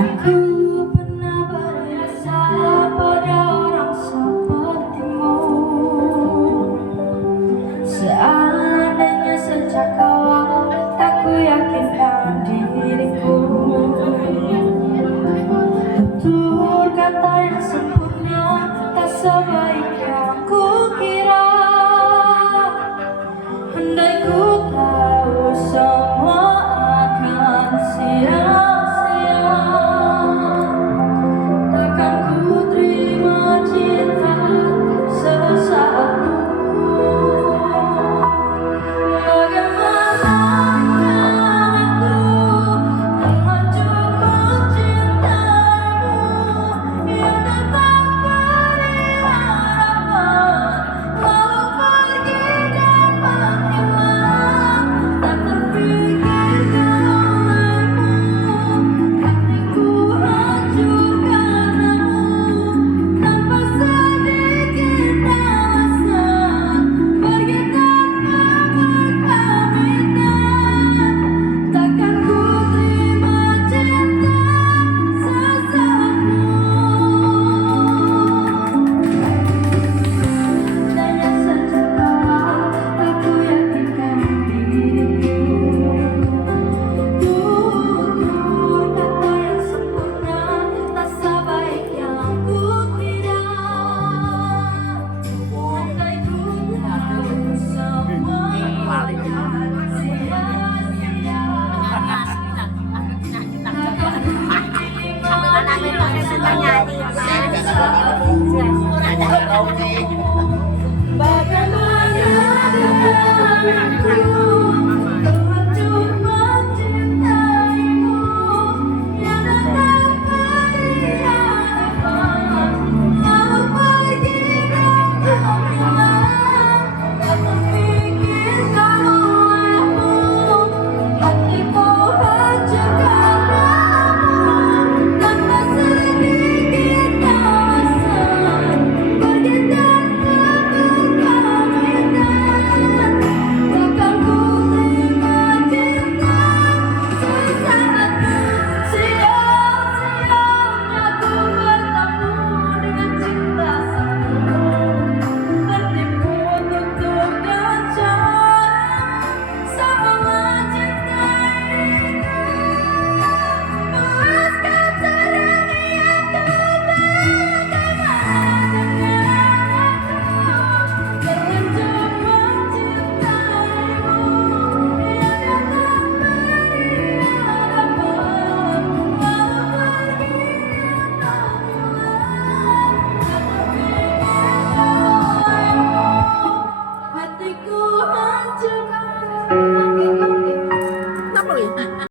Aku pernah berasa pada orang sepertimu. Seandainya sejak awal tak ku yakinkan diriku, tutur kata yang sempurna tak sebaik yang ku kira. Andai ku tahu semua akan sia-sia, takkan ku terima cinta sesaatmu. Bagaimana aku menghancurkan cintamu yang datang beri harapan, lalu pergi dan menghilang. Tak terpikirkan olehmu, hatiku hancurkan namu tanpa sedikit alasan. Pergi tanpa berpamitan, takkan ku terima cinta sesaatmu. Tanya sejak awal tak ku yakinkan diriku, tutur kata yang sempurna tak sebaik yang ku kira. Andai ku tahu semua akan sia-sia, bagaimana denganku.